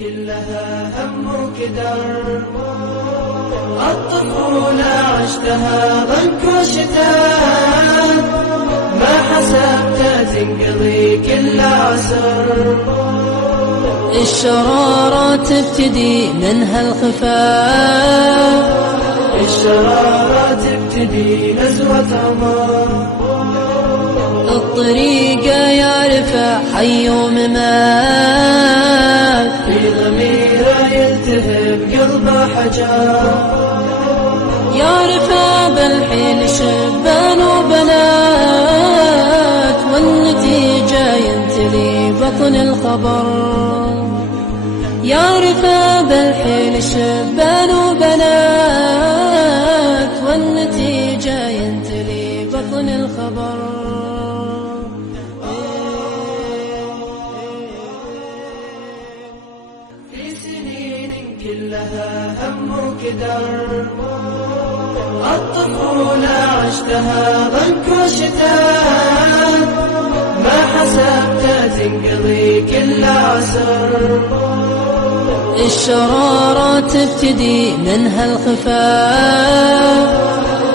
كلها هم وكدر، الطفولة عشتها ضنك وشتاء، ما حسبتها تنقضي كل عسر. الشرارة تبتدي منها الخفاء، الشرارة تبتدي نزوة عمر، الطريقة يعرفها حي وممات، في ضميره يلتهب قلبه حجر، يعرفها بالحين شبان وبنات، والنتيجة ينتلي بطن الخبر. يعرفها بالحين شبان وبنات، والنتيجة ينتلي بطن الخبر. في سنين كلها هم وكدر، الطفولة عشتها ضنك وشتاء، ما حسبتها تنقضي كل عسر. الشرارة تبتدي منها الخفاء،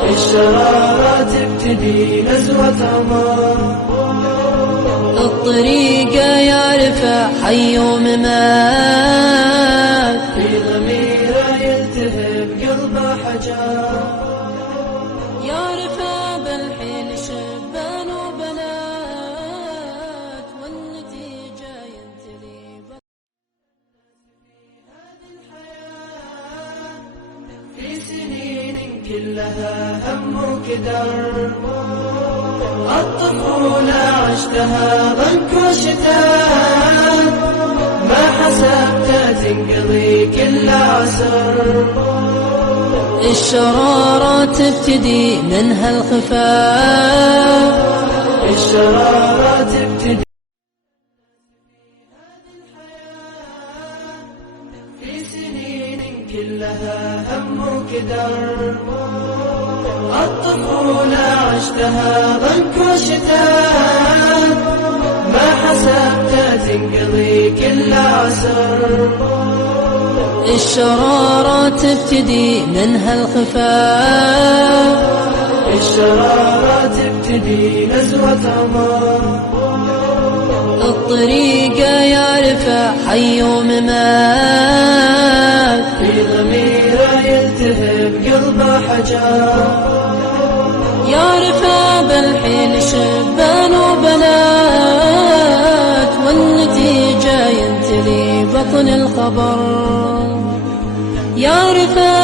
الشرارة تبتدي نزوة عمر، الطريقة يعرفها حي وممات، في ضميره يلتهب قلبه حجر، يعرفها بالحين شبان وبنات، والنتيجة ينتلي في سنين كلها هم وكدر، الطفولة عشتها ضنك وشتاء، ما حسبتها تنقضي كل عسر. الشرارة تبتدي منها الخفاء، الشرارة تبتدي في سنين كلها هم وكدر، الطفولة عشتها ضنك وشتاء، ما حسبتها تنقضي كل عسر. الشرارة تبتدي منها الخفاء، الشرارة تبتدي نزوة عمر، الطريقة يعرفها حي وممات، في ضميره يلتهب قلبه حجر، يعرفها بالحين شبان وبنات، والنتيجة ينتلي بطن الخبر. يعرفها